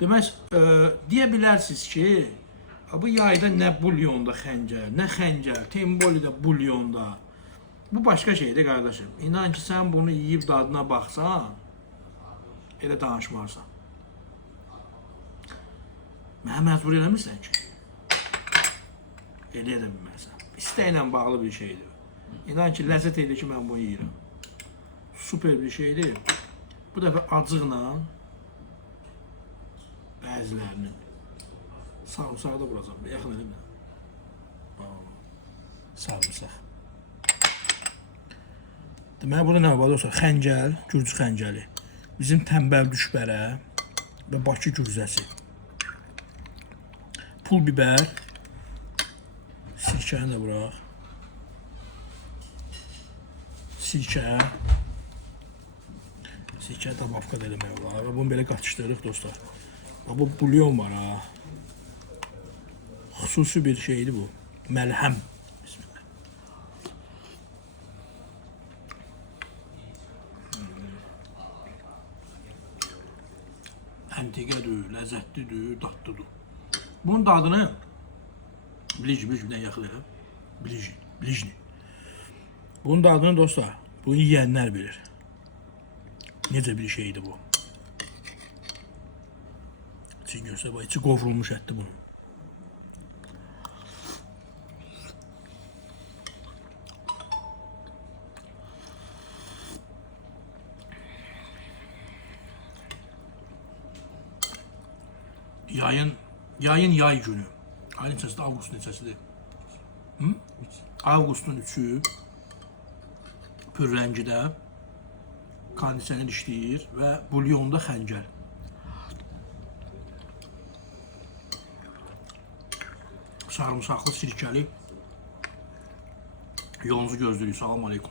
Demək, deyə bilərsiniz ki, bu yayda nə bulyonda xəncər, nə xəncər, tembolidə bulyonda. Bu başqa şeydir qardaşım. İnan ki, sən bunu yeyib dadına baxsan, elə danışmarsan. Mənə məcbur eləmirsən ki. Eləyə də bilməzsən. İstəklə bağlı bir şeydir. İnan ki, ləzzət edir ki, mən bunu yeyirəm. Super bir şeydir. Bu dəfə acıqla bəzilərinin sarımsağı da vuracam. Yaxın edin. Sarımsaq. Deməli, burada nə var? Dostlar, xəncəl, gürcü xəncəli. Bizim tənbəl düşbərə və Bakı gürzəsi. Pul biber. Sirkəni də bıraq. Sirkə. Sirkə dababka da eləmək olar. Və bunu belə qatışdırırıq dostlar. Bu bulyon var ha. Xüsusi bir şeydir bu. Məlhəm. Əntiqədir, ləzzətlidir, dadlıdır. Bunun dadını bilicdən yaxın elə. Bilicni. Bunun dadını dostlar, bunu yiyənlər bilir. Necə bir şeydir bu. İçi görsə, içi qovrulmuş ətdir bunun. Yayın yay günü. Ayın neçəsidir? Avqustun neçəsidir? Avqustun 3-ü pür rəngidə kondisioner işləyir və bulyonda xəncəl. Sarımsaqlı, sirkəli. Yolunuzu gözləyirik. Salam aleykum.